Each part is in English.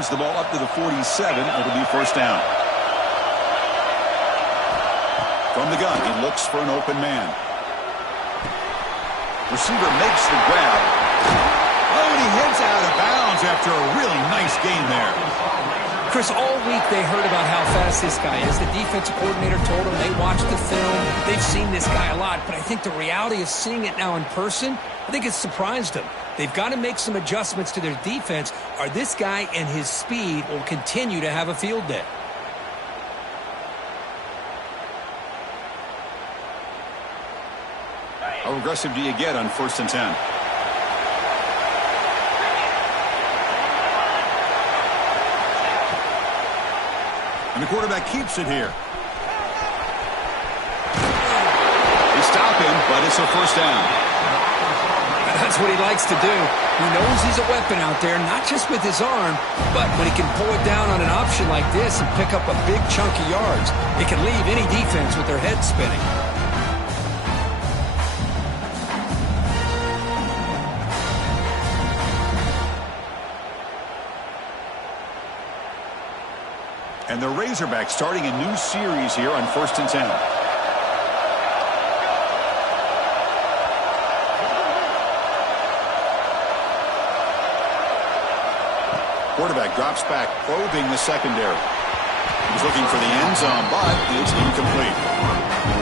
moves the ball up to the 47. It'll be first down. From the gun, he looks for an open man. Receiver makes the grab. Oh, and he heads out of bounds after a really nice gain there. Chris, all week they heard about how fast this guy is. The defensive coordinator told them they watched the film. They've seen this guy a lot, but I think the reality of seeing it now in person, I think it's surprised them. They've got to make some adjustments to their defense, or this guy and his speed will continue to have a field day. How aggressive do you get on 1st and 10? And the quarterback keeps it here. They stop him, but it's a first down. That's what he likes to do. He knows he's a weapon out there, not just with his arm, but when he can pull it down on an option like this and pick up a big chunk of yards, it can leave any defense with their head spinning. And the Razorbacks starting a new series here on 1st and 10. Quarterback drops back, probing the secondary. He's looking for the end zone, but it's incomplete.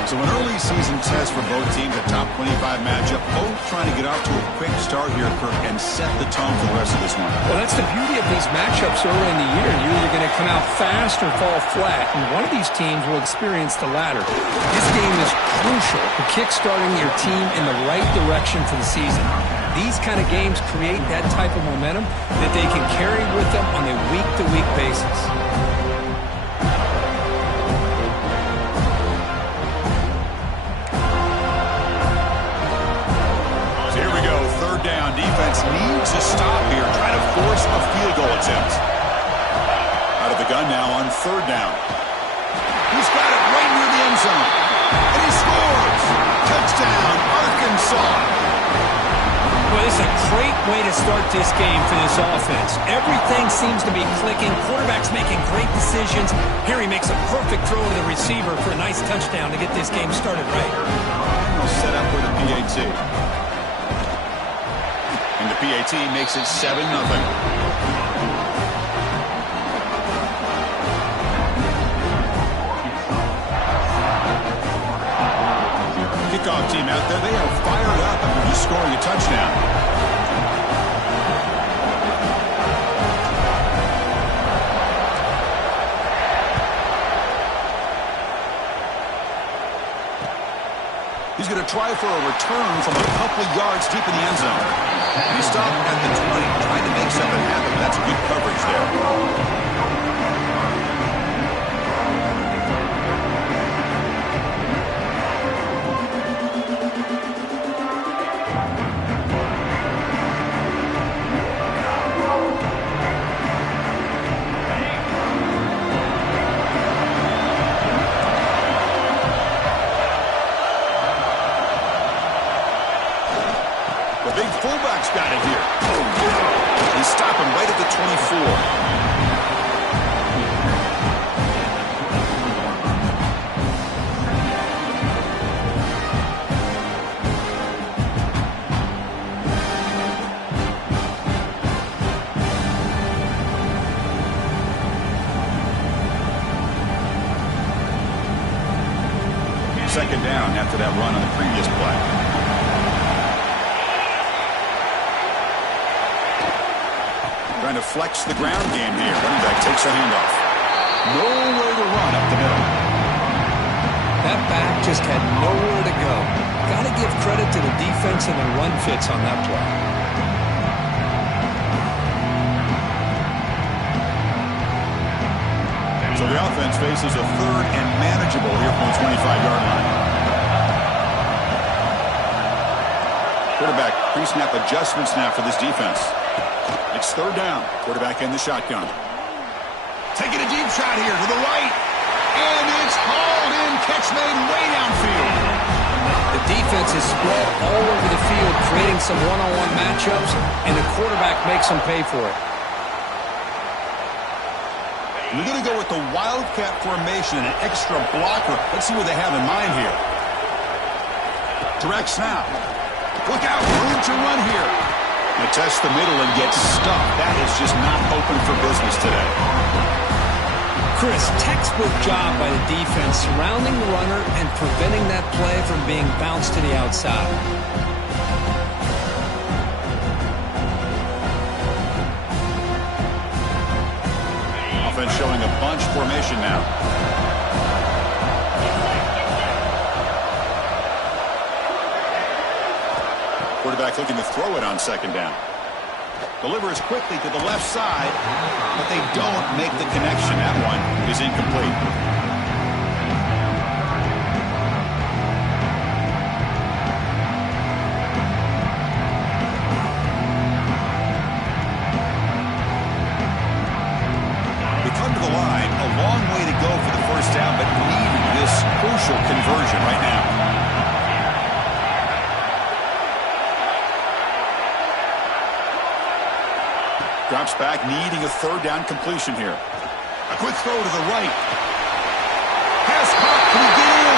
So an early season test for both teams, a top 25 matchup. Both trying to get off to a quick start here, Kirk, and set the tone for the rest of this one. Well, that's the beauty of these matchups early in the year. You're either going to come out fast or fall flat, and one of these teams will experience the latter. This game is crucial for kickstarting your team in the right direction for the season. These kind of games create that type of momentum that they can carry with them on a week-to-week basis. Down. Defense needs a stop here, trying to force a field goal attempt. Out of the gun now on 3rd down. He's got it right near the end zone. And he scores! Touchdown, Arkansas! Well, this is a great way to start this game for this offense. Everything seems to be clicking. Quarterback's making great decisions. Here he makes a perfect throw to the receiver for a nice touchdown to get this game started right. He'll set up with a PAT. And the PAT makes it 7-0. Kickoff team out there, they are fired up after just scoring a touchdown. He's going to try for a return from a couple of yards deep in the end zone. He stopped at the 20, trying to make something happen. That's good coverage there. Fullback's got it here. They stop him right at the 24. Second down after that run on the previous play. Trying to flex the ground game here. Running back takes a handoff. Nowhere to run up the middle. That back just had nowhere to go. Got to give credit to the defense and the run fits on that play. So the offense faces a 3rd and manageable here from the 25-yard line. Quarterback pre-snap adjustments now for this defense. It's 3rd down. Quarterback in the shotgun. Taking a deep shot here to the right. And it's hauled in. Catch made way downfield. The defense is spread all over the field, creating some one-on-one matchups, and the quarterback makes them pay for it. We're going to go with the Wildcat formation and an extra blocker. Let's see what they have in mind here. Direct snap. Look out, room to run here. They test the middle and get stuffed. That is just not open for business today. Chris, textbook job by the defense surrounding the runner and preventing that play from being bounced to the outside. Offense showing a bunch formation now. Quarterback looking to throw it on second down. Delivers quickly to the left side, but they don't make the connection. That one is incomplete. They come to the line, a long way to go for the first down, but needing this crucial conversion right now. Drops back, needing a third down completion here. A quick throw to the right. Pass caught. Can he get in?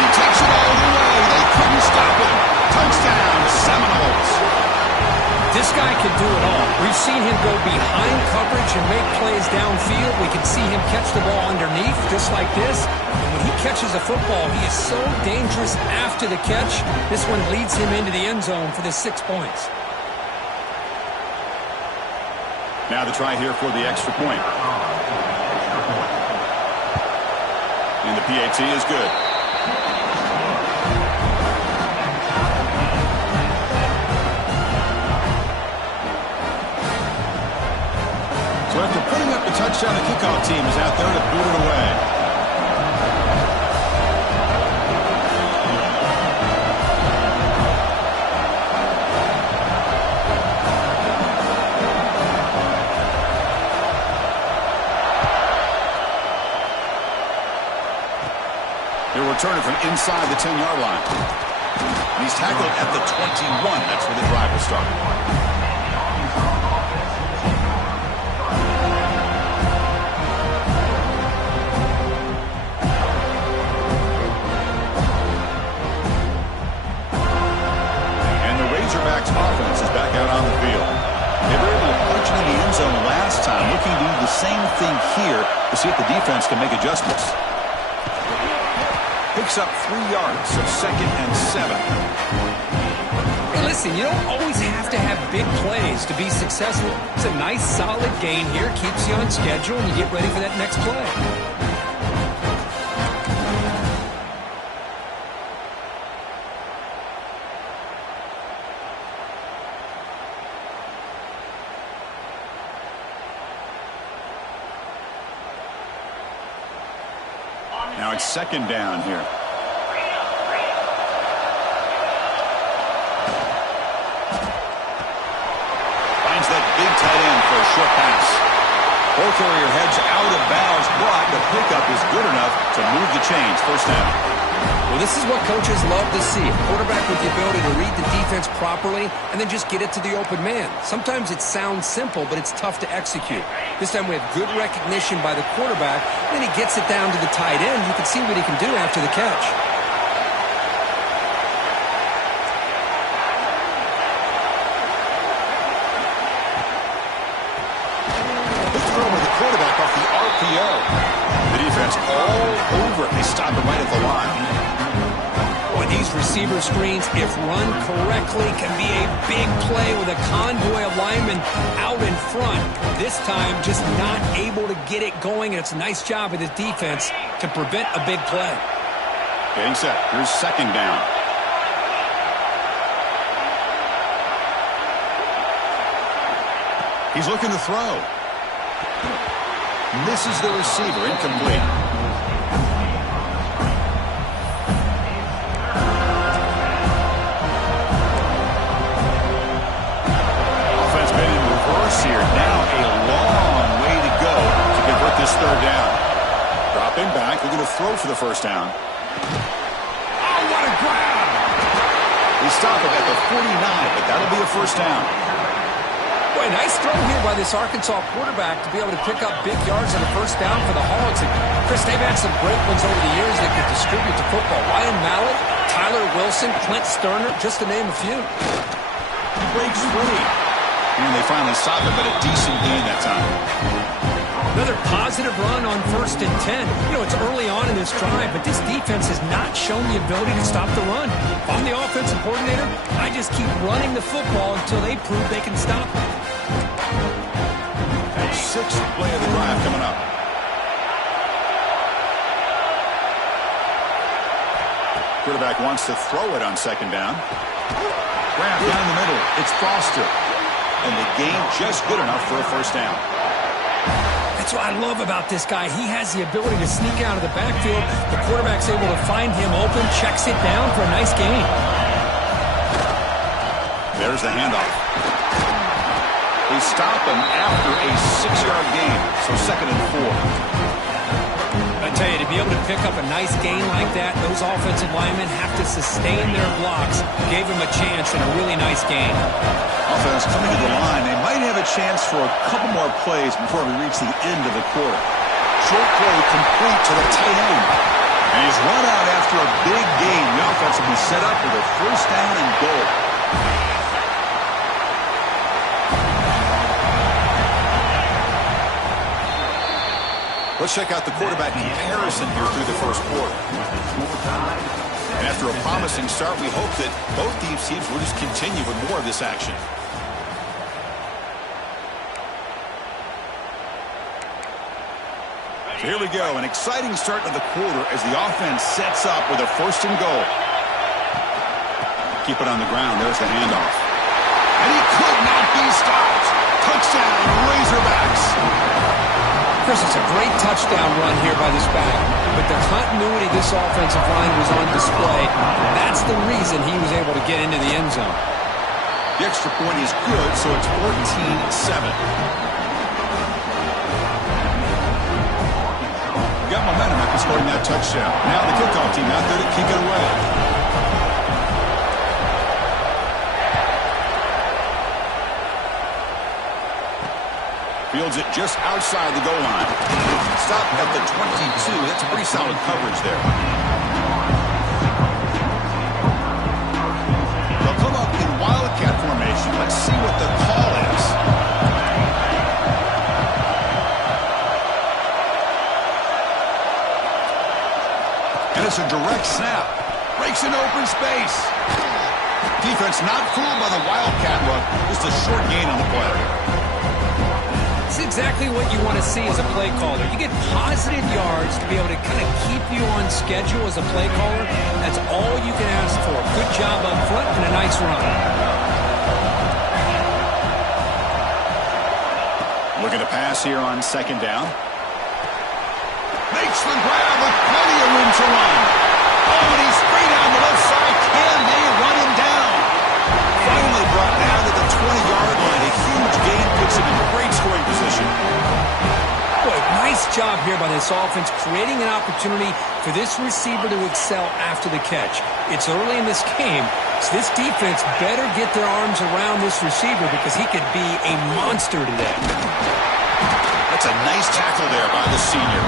He takes it all the way. They couldn't stop him. Touchdown, Seminoles. This guy can do it all. We've seen him go behind coverage and make plays downfield. We can see him catch the ball underneath, just like this. And when he catches a football, he is so dangerous after the catch. This one leads him into the end zone for the 6 points. Now the try here for the extra point. And the PAT is good. So after putting up the touchdown, the kickoff team is out there to boot it away. He'll return it from inside the 10-yard line. And he's tackled at the 21. That's where the drive will start. And the Razorbacks offense is back out on the field. They were able to punch it in the end zone last time, looking to do the same thing here to see if the defense can make adjustments. Picks up 3 yards, so 2nd and 7. Hey, listen, you don't always have to have big plays to be successful. It's a nice, solid gain here. Keeps you on schedule, and you get ready for that next play. Now it's 2nd down here. Finds that big tight end for a short pass. Ball carrier heads out of bounds, but the pickup is good enough to move the chains. First down. Well, this is what coaches love to see. A quarterback with the ability to read the defense properly and then just get it to the open man. Sometimes it sounds simple, but it's tough to execute. This time we have good recognition by the quarterback, and then he gets it down to the tight end. You can see what he can do after the catch. Good throw by the quarterback off the RPO. The defense all over it. They stop it right at the line. Boy, these receiver screens, if run correctly, can be a big play with a convoy of linemen out in front. This time, just not able to get it going, and it's a nice job of the defense to prevent a big play. Getting set. Here's 2nd down. He's looking to throw. Misses the receiver. Incomplete. Here. Now a long way to go to convert this 3rd down. Dropping back. They're going to throw for the first down. Oh, what a grab! They stop it at the 49, but that'll be a first down. Boy, nice throw here by this Arkansas quarterback to be able to pick up big yards on a first down for the Hogs. And Chris, they've had some great ones over the years that could distribute the football. Ryan Mallett, Tyler Wilson, Clint Sterner, just to name a few. He breaks free. And they finally stop him, but a decent gain that time. Another positive run on 1st and 10. You know, it's early on in this drive, but this defense has not shown the ability to stop the run. If I'm the offensive coordinator, I just keep running the football until they prove they can stop it. And 6th play of the drive coming up. Quarterback wants to throw it on 2nd down. Grab down the middle. It's Foster. And the gain just good enough for a first down. That's what I love about this guy. He has the ability to sneak out of the backfield. The quarterback's able to find him open, checks it down for a nice gain. There's the handoff. They stop him after a 6-yard gain, so 2nd and 4. I tell you, to be able to pick up a nice gain like that, those offensive linemen have to sustain their blocks. Gave him a chance and a really nice gain. Offense coming to the line. They might have a chance for a couple more plays before we reach the end of the quarter. Short play complete to the tight end. And he's run out after a big gain. The offense will be set up with a first down and goal. Let's check out the quarterback comparison here through the first quarter. And after a promising start, we hope that both these teams will just continue with more of this action. So here we go, an exciting start to the quarter as the offense sets up with a 1st and goal. Keep it on the ground. There's the handoff. And he could not be stopped. Touchdown, Razorbacks. Chris, it's a great touchdown run here by this back, but the continuity of this offensive line was on display. That's the reason he was able to get into the end zone. The extra point is good, so it's 14-7. Got momentum after scoring that touchdown. Now the kickoff team out there to kick it away. Fields it just outside the goal line. Stop at the 22. That's pretty solid coverage there. They'll come up in Wildcat formation. Let's see what the call is. And it's a direct snap. Breaks an open space. Defense not fooled by the Wildcat look. Just a short gain on the play. It's exactly what you want to see as a play caller. You get positive yards to be able to kind of keep you on schedule as a play caller. That's all you can ask for. Good job up front and a nice run. Looking to pass here on 2nd down. Makes the grab with plenty of room to run. Oh, and he's free down the left side. Can they run him down? Finally brought down to the 20-yard line. A huge gain puts him in great scoring position. Boy, nice job here by this offense, creating an opportunity for this receiver to excel after the catch. It's early in this game, so this defense better get their arms around this receiver because he could be a monster today. That's a nice tackle there by the senior.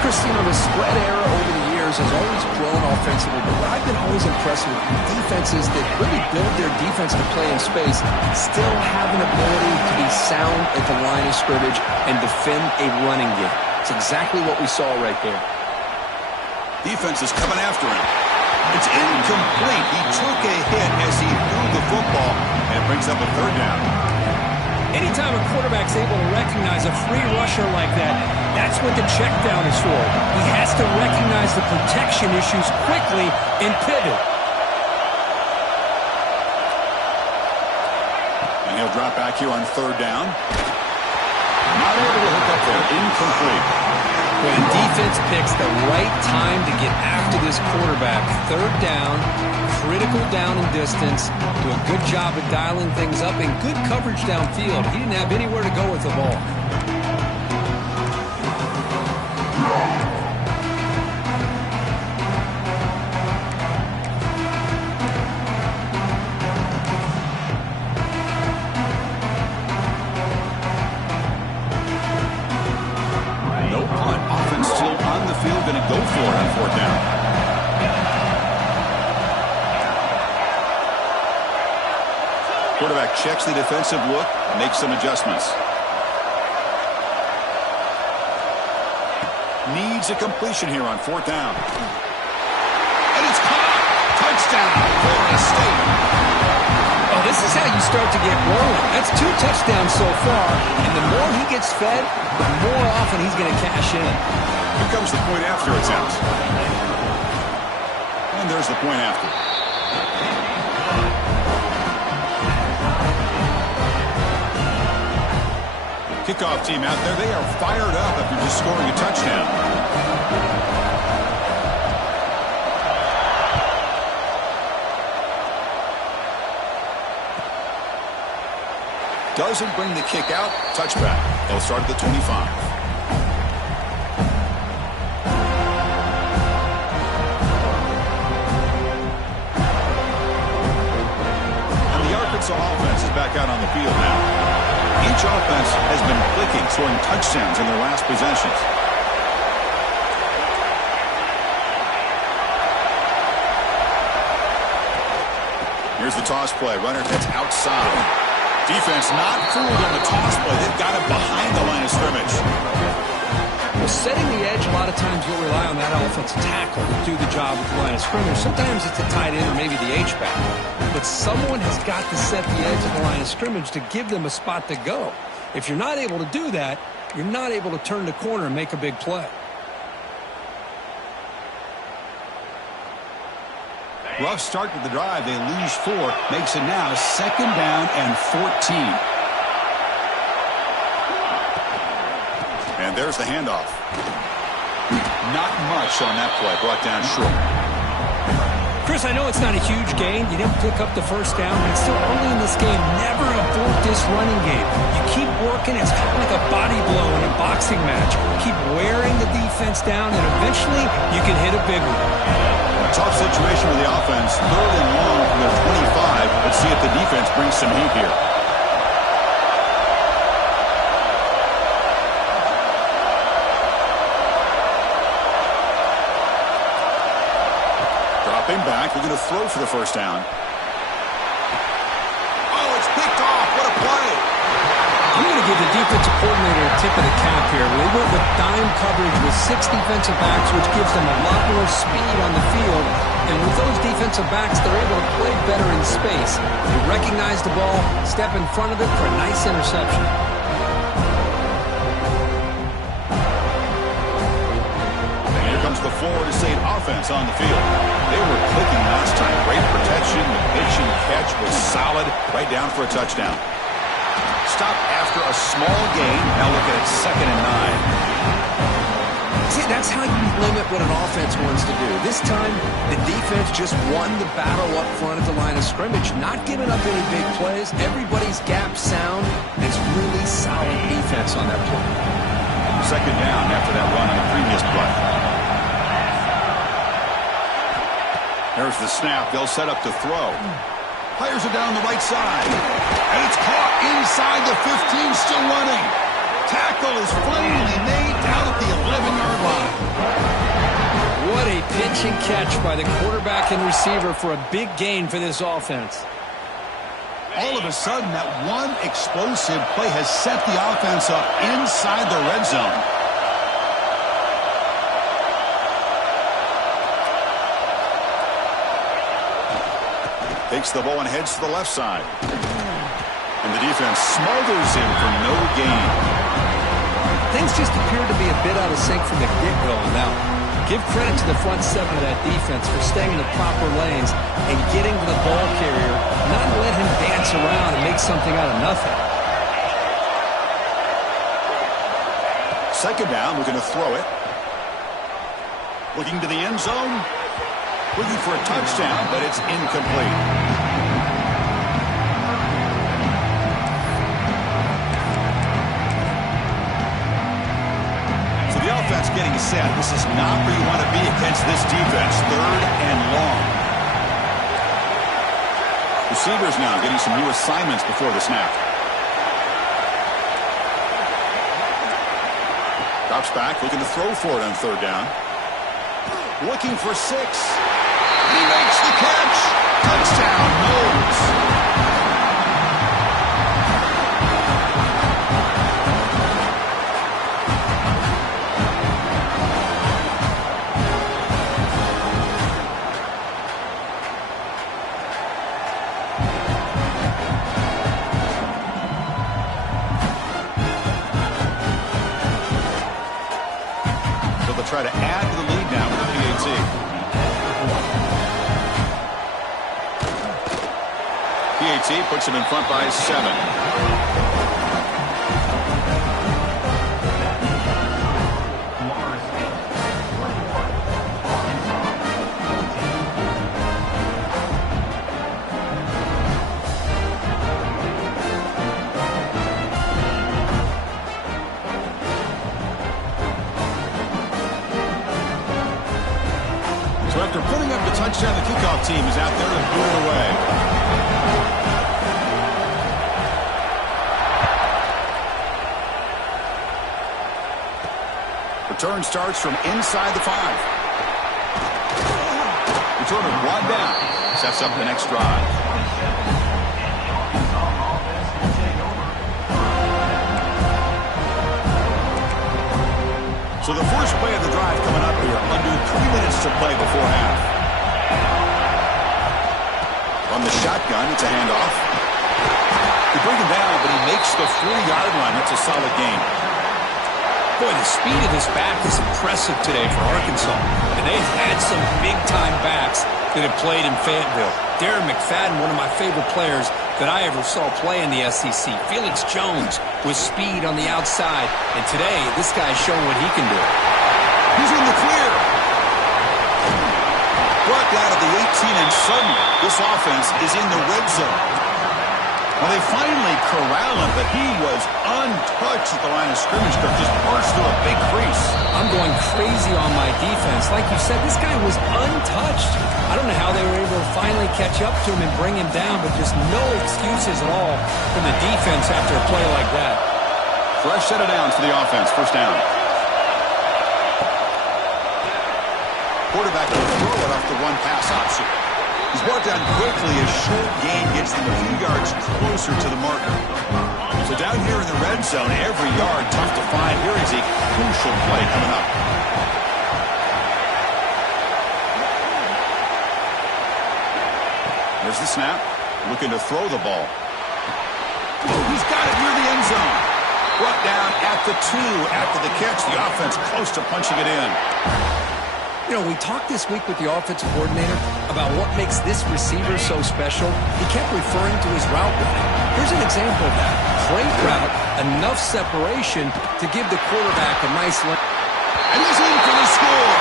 Chris, you know, the spread era over the years has always grown offensively, but what I've been always impressed with defenses that really build their defense to play in space still have an ability to be sound at the line of scrimmage and defend a running game. It's exactly what we saw right there. Defense is coming after him. It's incomplete. He took a hit as he threw the football and brings up a 3rd down. Anytime a quarterback's able to recognize a free rusher like that, that's what the check down is for. He has to recognize the protection issues quickly and pivot. And he'll drop back here on 3rd down. Not able to hook up there. Incomplete. When defense picks the right time to get after this quarterback, 3rd down, critical down and distance, do a good job of dialing things up and good coverage downfield. He didn't have anywhere to go with the ball. going to go for it on fourth down. Quarterback checks the defensive look, makes some adjustments. Needs a completion here on fourth down. And it's caught. Touchdown, Florida State. Oh, this is how you start to get rolling. That's 2 touchdowns so far, and the more he gets fed, the more often he's going to cash in. Here comes the point after attempt. And there's the point after. Kickoff team out there, they are fired up after just scoring a touchdown. Doesn't bring the kick out. Touchback. They'll start at the 25. And the Arkansas offense is back out on the field now. Each offense has been clicking, scoring touchdowns in their last possessions. Here's the toss play. Runner heads outside. Defense not fooled on the toss play. They've got it behind the line of scrimmage. Well, setting the edge, a lot of times we'll rely on that offensive tackle to do the job with the line of scrimmage. Sometimes it's a tight end or maybe the H-back. But someone has got to set the edge of the line of scrimmage to give them a spot to go. If you're not able to do that, you're not able to turn the corner and make a big play. Rough start to the drive. They lose 4. Makes it now 2nd down and 14. And there's the handoff. Not much on that play. Brought down short. Chris, I know it's not a huge gain. You didn't pick up the first down, but it's still early in this game. Never abort this running game. You keep working. It's kind of like a body blow in a boxing match. Keep wearing the defense down, and eventually you can hit a big one. Tough situation with the offense. 3rd and long from their 25. Let's see if the defense brings some heat here. Dropping back. They're going to throw for the first down. Oh, it's picked off. What a play. I'm going to give the defensive coordinator a tip of the cap here. They went with dime coverage with 6 defensive backs, which gives them a lot more speed on the field. And with those defensive backs, they're able to play better in space. They recognize the ball, step in front of it for a nice interception. And here comes the Florida State offense on the field. They were clicking last time. Great protection. The pitch and catch was solid. Right down for a touchdown. Stop after a small gain. Now looking at 2nd and 9. See, that's how you limit what an offense wants to do. This time, the defense just won the battle up front at the line of scrimmage, not giving up any big plays. Everybody's gap sound. It's really solid defense on that play. 2nd down after that run on the previous play. There's the snap. They'll set up to throw. Fires it down the right side. And it's caught inside the 15, still running. Tackle is finally made down at the 11-yard line. What a pitch and catch by the quarterback and receiver for a big gain for this offense. All of a sudden, that one explosive play has set the offense up inside the red zone. Takes the ball and heads to the left side. And the defense smothers him for no gain. Things just appear to be a bit out of sync from the get-go. Now, give credit to the front 7 of that defense for staying in the proper lanes and getting to the ball carrier, not let him dance around and make something out of nothing. 2nd down, looking to throw it. Looking to the end zone. Looking for a touchdown, but it's incomplete. So the offense getting set. This is not where you want to be against this defense. 3rd and long. Receivers now getting some new assignments before the snap. Drops back, looking to throw for it on 3rd down. looking for 6. And he makes the catch. Touchdown, Knowles. Try to add to the lead now with the PAT. PAT puts him in front by 7. After putting up the touchdown, the kickoff team is out there to put it away. Return starts from inside the 5. Return is brought down. Sets up the next drive. So the first play of the drive coming up here, under 3 minutes to play before half. On the shotgun, it's a handoff. They bring him down, but he makes the 40-yard line. That's a solid gain. Boy, the speed of this back is impressive today for Arkansas. And they've had some big-time backs that have played in Fayetteville. Darren McFadden, one of my favorite players that I ever saw play in the SEC. Felix Jones with speed on the outside. And today, this guy's showing what he can do. He's in the clear. Brought down to the 18, and suddenly this offense is in the red zone. Well, they finally corral him, but he was untouched at the line of scrimmage. Just burst through a big crease. I'm going crazy on my defense. Like you said, this guy was untouched. I don't know how they were able to finally catch up to him and bring him down, but just no excuses at all from the defense after a play like that. Fresh set of downs for the offense. First down. Quarterback will throw it off the one-pass option. He's brought down quickly. A short gain gets them a few yards closer to the marker. So down here in the red zone, every yard tough to find. Here is a crucial play coming up. There's the snap. Looking to throw the ball. He's got it near the end zone. Brought down at the 2 after the catch. The offense close to punching it in. You know, we talked this week with the offensive coordinator about what makes this receiver so special. He kept referring to his route running. Here's an example of that. Great route, enough separation to give the quarterback a nice look. And he's in for the score.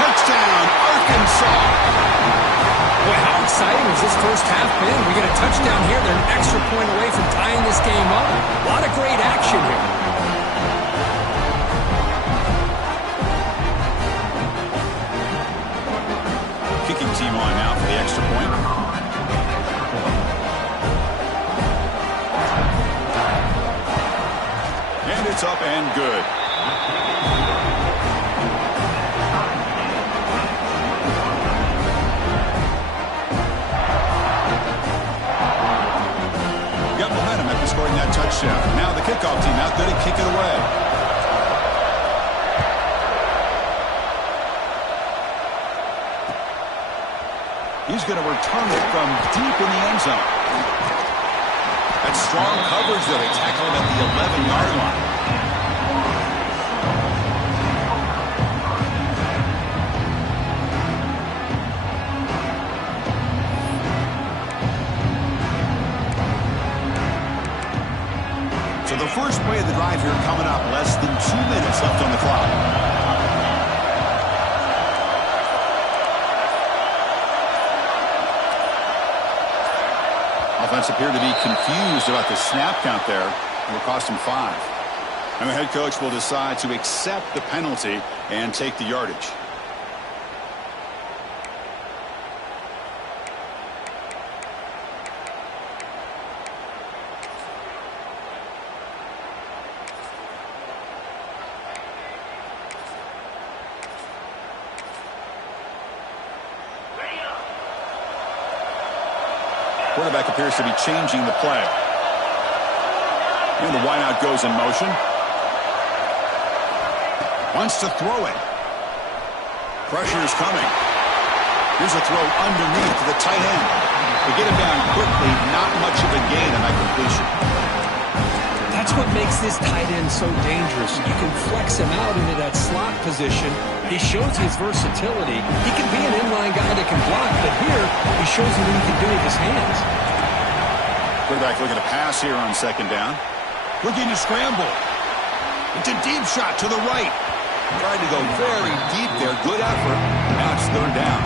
Touchdown, Arkansas. Boy, how exciting has this first half been? We get a touchdown here. They're an extra point away from tying this game up. A lot of great action here. Kicking team on now for the extra point. And it's up and good. Got momentum after scoring that touchdown. Now the kickoff team out there to kick it away. He's going to return it from deep in the end zone. That's strong coverage, though. They tackle him at the 11-yard line. So the first play of the drive here coming up. Less than 2 minutes left on the clock. Offense appeared to be confused about the snap count there. It will cost him 5. And the head coach will decide to accept the penalty and take the yardage. Quarterback appears to be changing the play. And the wideout goes in motion. Wants to throw it. Pressure is coming. Here's a throw underneath to the tight end. To get him down quickly, not much of a gain on that completion. That's what makes this tight end so dangerous. You can flex him out into that slot position. He shows his versatility. He can be an inline guy that can block, but here he shows you what he can do with his hands. Quarterback looking to pass here on second down. Looking to scramble. It's a deep shot to the right. Tried to go very deep there. Good effort. Now it's third down.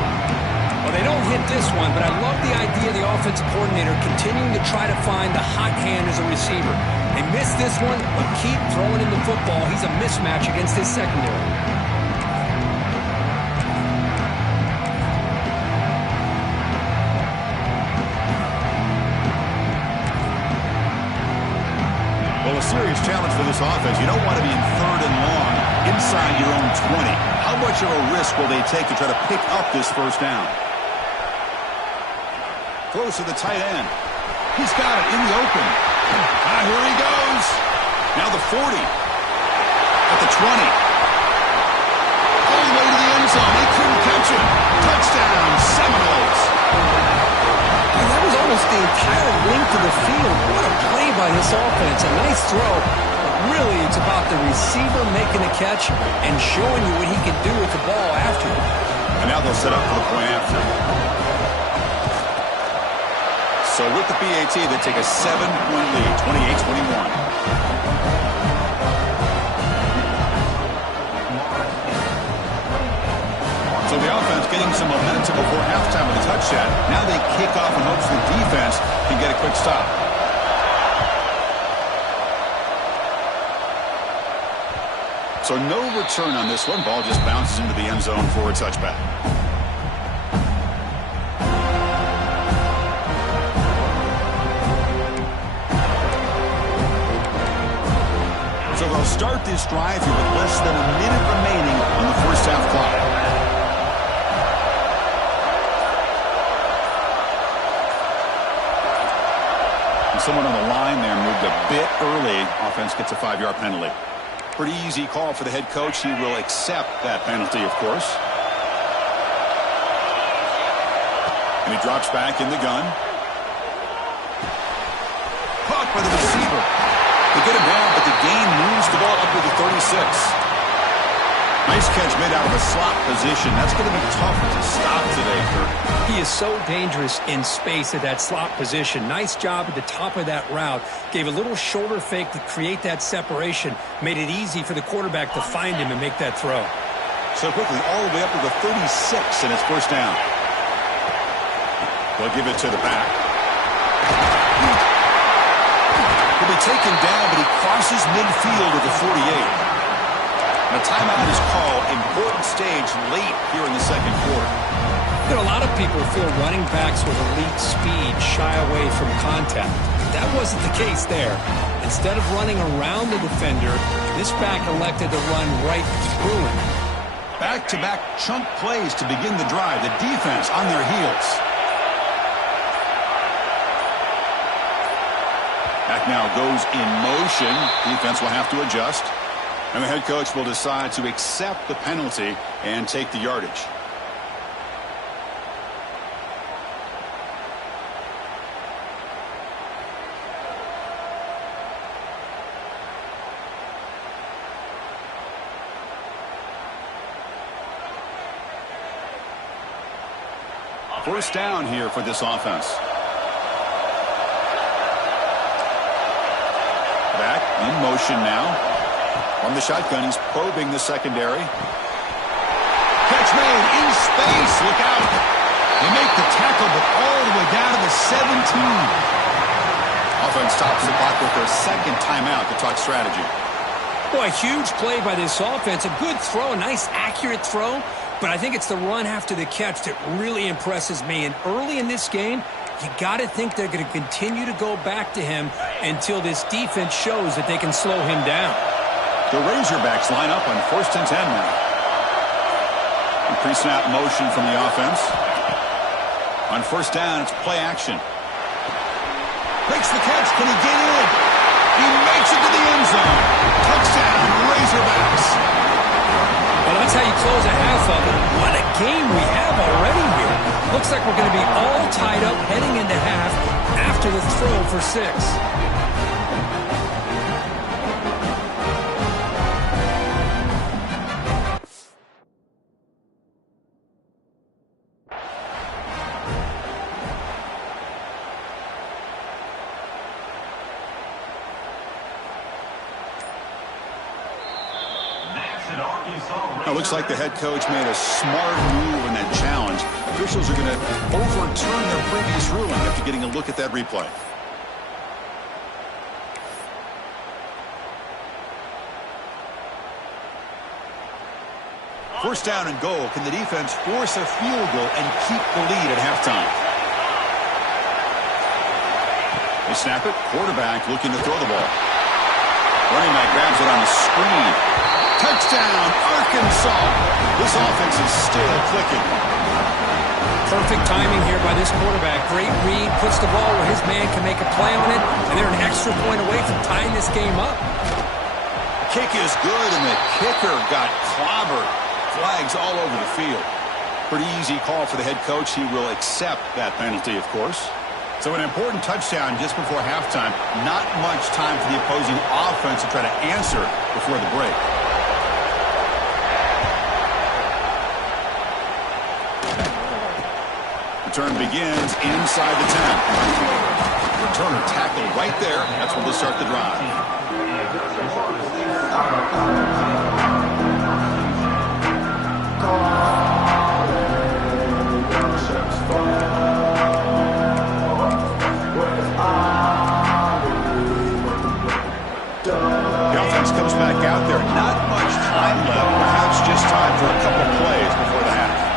Well, they don't hit this one, but I love the idea of the offensive coordinator continuing to try to find the hot hand as a receiver. They missed this one, but keep throwing him the football. He's a mismatch against his secondary. Well, a serious challenge for this offense. You don't want to be in third and long inside your own 20. How much of a risk will they take to try to pick up this first down? Throws to the tight end. He's got it in the open. Here he goes. Now the 40. At the 20. All the way to the end zone. They couldn't catch him. Touchdown, Seminoles. And that was almost the entire length of the field. What a play by this offense. A nice throw. But really, it's about the receiver making the catch and showing you what he can do with the ball after it. And now they'll set up for the point after. So with the PAT, they take a 7-point lead, 28-21. So the offense getting some momentum before halftime with a touchdown. Now they kick off and hopes the defense can get a quick stop. So no return on this one. Ball just bounces into the end zone for a touchback. So they'll start this drive here with less than a minute remaining on the first half clock. And someone on the line there moved a bit early. Offense gets a 5-yard penalty. Pretty easy call for the head coach. He will accept that penalty, of course. And he drops back in the gun. Caught by the receiver. They get him down, but the gain moves the ball up to the 36. Nice catch made out of a slot position. That's going to be tough to stop today, Kirk. He is so dangerous in space at that slot position. Nice job at the top of that route. Gave a little shoulder fake to create that separation. Made it easy for the quarterback to find him and make that throw. So quickly, all the way up to the 36, and it's first down. They'll give it to the back. He'll be taken down, but he crosses midfield at the 48. And a timeout is called. Important stage late here in the second quarter. There are a lot of people who feel running backs with elite speed shy away from contact. That wasn't the case there. Instead of running around the defender, this back elected to run right through him. Back-to-back chunk plays to begin the drive. The defense on their heels. Back now goes in motion. Defense will have to adjust. And the head coach will decide to accept the penalty and take the yardage. First down here for this offense. Back in motion now. From the shotgun, he's probing the secondary. Catch made in space. Look out. They make the tackle, but all the way down to the 17. Offense stops the clock with their second timeout to talk strategy. Boy, a huge play by this offense. A good throw, a nice accurate throw. But I think it's the run after the catch that really impresses me. And early in this game, you got to think they're going to continue to go back to him until this defense shows that they can slow him down. The Razorbacks line up on 1st and 10 now. Pre-snap motion from the offense. On first down, it's play action. Makes the catch. Can he get in? He makes it to the end zone. Touchdown, Razorbacks. Well, that's how you close a half of it. What a game we have already here. Looks like we're going to be all tied up heading into half after the throw for 6. Looks like the head coach made a smart move in that challenge. Officials are going to overturn their previous ruling after getting a look at that replay. First down and goal. Can the defense force a field goal and keep the lead at halftime? They snap it. Quarterback looking to throw the ball. Running back grabs it on the screen. Touchdown, Arkansas. This offense is still clicking. Perfect timing here by this quarterback. Great read, puts the ball where his man can make a play on it, and they're an extra point away from tying this game up. Kick is good, and the kicker got clobbered. Flags all over the field. Pretty easy call for the head coach. He will accept that penalty, of course. So an important touchdown just before halftime. Not much time for the opposing offense to try to answer before the break. Return begins inside the 10. Returner tackled right there. That's where they'll start the drive. The offense comes back out there. Not much time left. Perhaps just time for a couple plays before the half.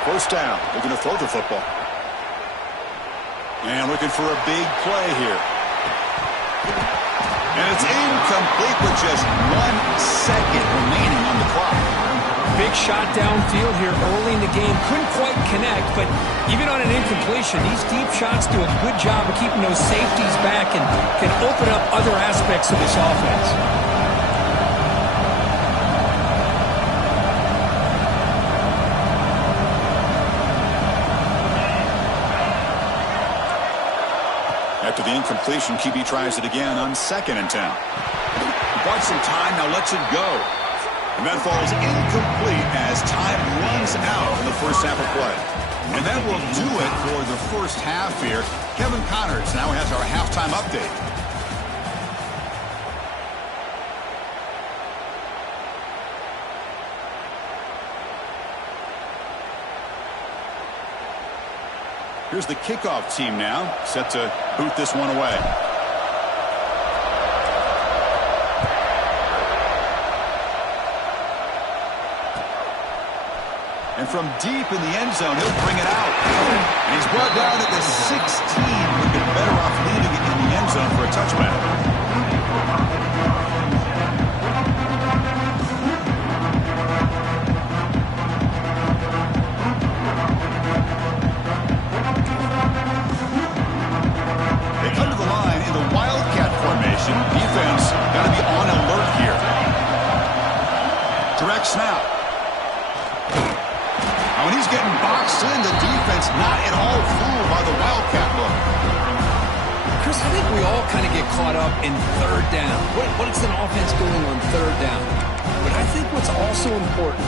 First down. They're going to throw the football. And looking for a big play here. And it's incomplete with just 1 second remaining on the clock. Big shot downfield here early in the game. Couldn't quite connect, but even on an incompletion, these deep shots do a good job of keeping those safeties back and can open up other aspects of this offense. After the incompletion, QB tries it again on 2nd and 10. He bought some time, now lets it go. And that falls incomplete as time runs out in the first half of play. And that will do it for the first half here. Kevin Connors now has our halftime update. Here's the kickoff team now, set to boot this one away. And from deep in the end zone, he'll bring it out. And he's brought down at the 16. We've been better off leaving it in the end zone for a touchback. Defense got to be on alert here. Direct snap. Now when he's getting boxed in, the defense not at all fooled by the Wildcat look. Chris, I think we all kind of get caught up in third down. What is an offense doing on third down? But I think what's also important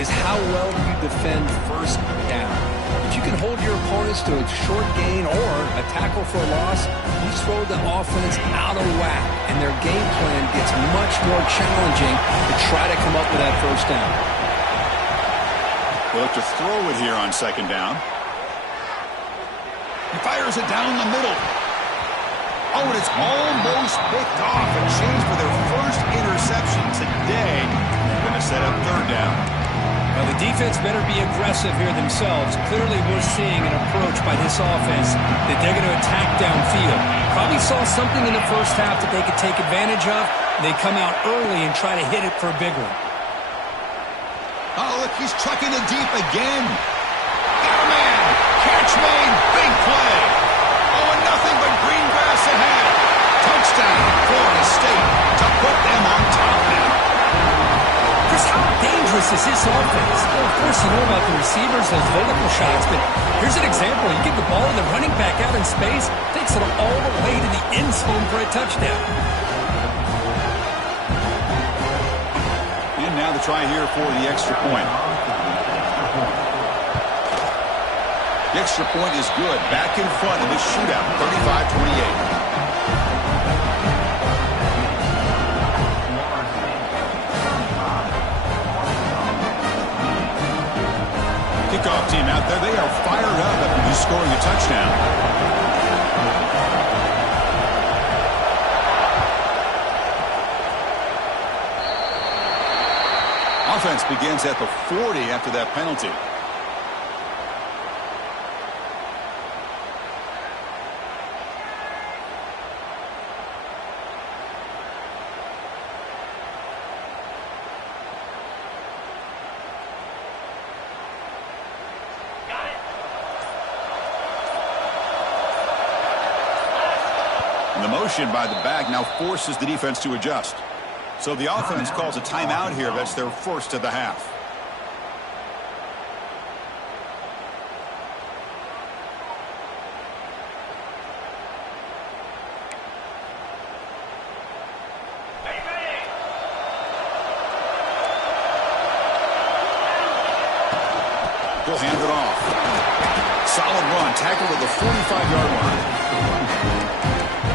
is how well you defend first down. If you can hold your opponents to a short gain or a tackle for a loss, you throw the offense out of whack, and their game plan gets much more challenging to try to come up with that first down. They'll have to throw it here on 2nd down. He fires it down the middle. Oh, and it's almost picked off. A change for their first interception today. They're going to set up 3rd down. Now, the defense better be aggressive here themselves. Clearly, we're seeing an approach by this offense that they're going to attack downfield. Probably saw something in the first half that they could take advantage of. They come out early and try to hit it for a big one. Oh, look, he's trucking it deep again. Got a man. catch made. Big play. Oh, and nothing but green grass ahead. Touchdown, Florida State, to put them on top now. Chris, how dangerous is this offense? Well, of course, you know about the receivers, those vertical shots, but here's an example. You get the ball and the running back out in space, takes it all the way to the end zone for a touchdown. And now the try here for the extra point. The extra point is good. Back in front of the shootout, 35-28. Kickoff team out there. They are fired up after just scoring a touchdown. Offense begins at the 40 after that penalty. And the motion by the back now forces the defense to adjust. So the offense calls a timeout here. That's their first of the half. He'll hand it off. Solid run. Tackle to the 45-yard line.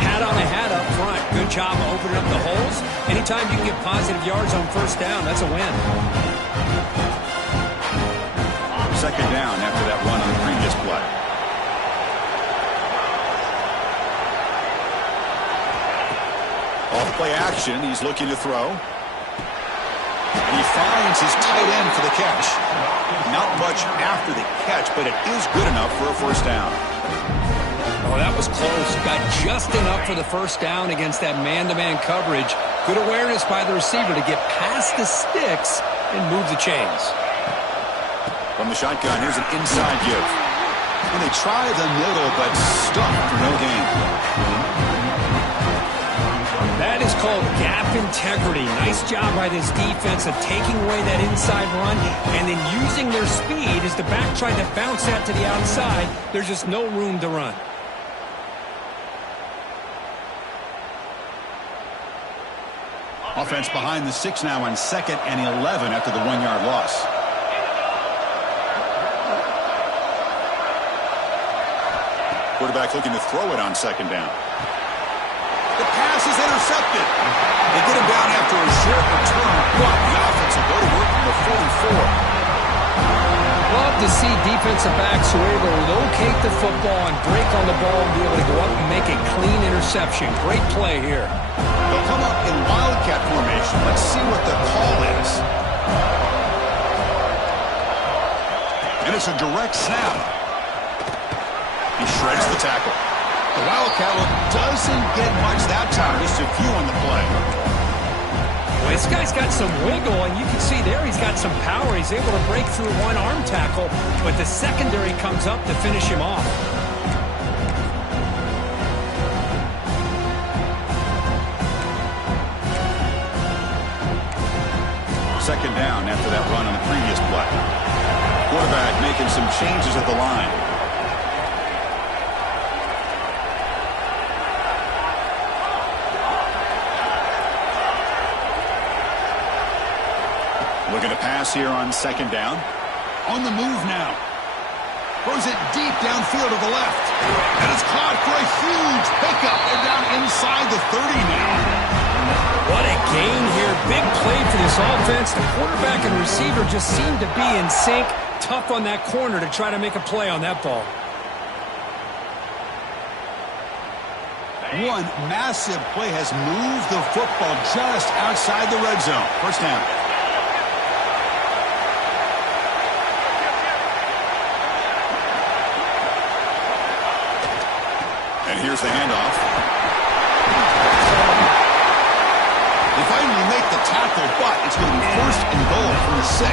Hat on a hat up front. Good job opening up the holes. Anytime you can get positive yards on first down, that's a win. Second down after that run on the previous play. Off play action. He's looking to throw. And he finds his tight end for the catch. Not much after the catch, but it is good enough for a first down. Oh, that was close. Got just enough for the first down against that man-to-man coverage. Good awareness by the receiver to get past the sticks and move the chains. From the shotgun, here's an inside give. And they try the middle, but stuck for no gain. That is called gap integrity. Nice job by this defense of taking away that inside run and then using their speed as the back tried to bounce that to the outside. There's just no room to run. Offense behind the 6 now on 2nd and 11 after the 1-yard loss. Quarterback looking to throw it on 2nd down. The pass is intercepted. They get him down after a short return, but the offense will go to work from the 44. Love to see defensive backs who are able to locate the football and break on the ball and be able to go up and make a clean interception. Great play here. They'll come up in wildcat formation. Let's see what the call is. And it's a direct snap. He shreds the tackle. The wildcat doesn't get much that time. Just a few on the play. Well, this guy's got some wiggle, and you can see there he's got some power. He's able to break through one arm tackle, but the secondary comes up to finish him off. Second down after that run on the previous play. Quarterback making some changes at the line. Looking to pass here on 2nd down. On the move now. Throws it deep downfield to the left. And it's caught for a huge pickup. They're down inside the 30 now. What a gain here. Big play for this offense. The quarterback and receiver just seem to be in sync. Tough on that corner to try to make a play on that ball. One massive play has moved the football just outside the red zone. First down. And here's the handoff. They finally make the tackle, but it's going to be first and goal from the 6.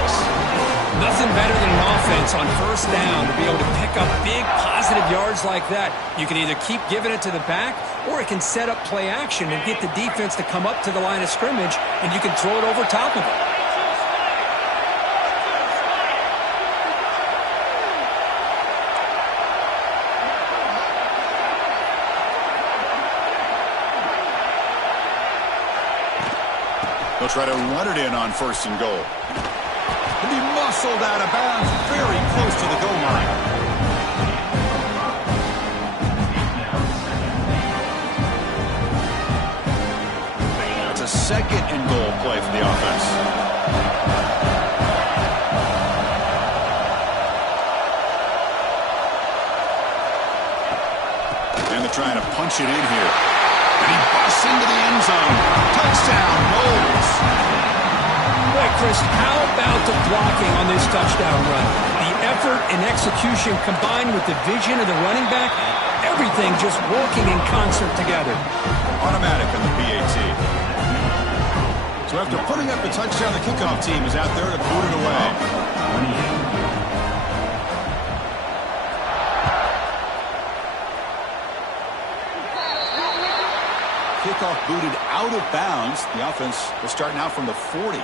Nothing better than an offense on first down to be able to pick up big positive yards like that. You can either keep giving it to the back, or it can set up play action and get the defense to come up to the line of scrimmage, and you can throw it over top of it. They'll try to run it in on first and goal. He'll be muscled out of bounds very close to the goal line. That's a second and goal play for the offense. And they're trying to punch it in here. And he busts into the end zone. Touchdown, Knowles. Boy, Chris, how about the blocking on this touchdown run? The effort and execution combined with the vision of the running back, everything just working in concert together. Automatic on the PAT. So after putting up the touchdown, the kickoff team is out there to boot it away. Kickoff booted out of bounds. The offense will start now from the 40.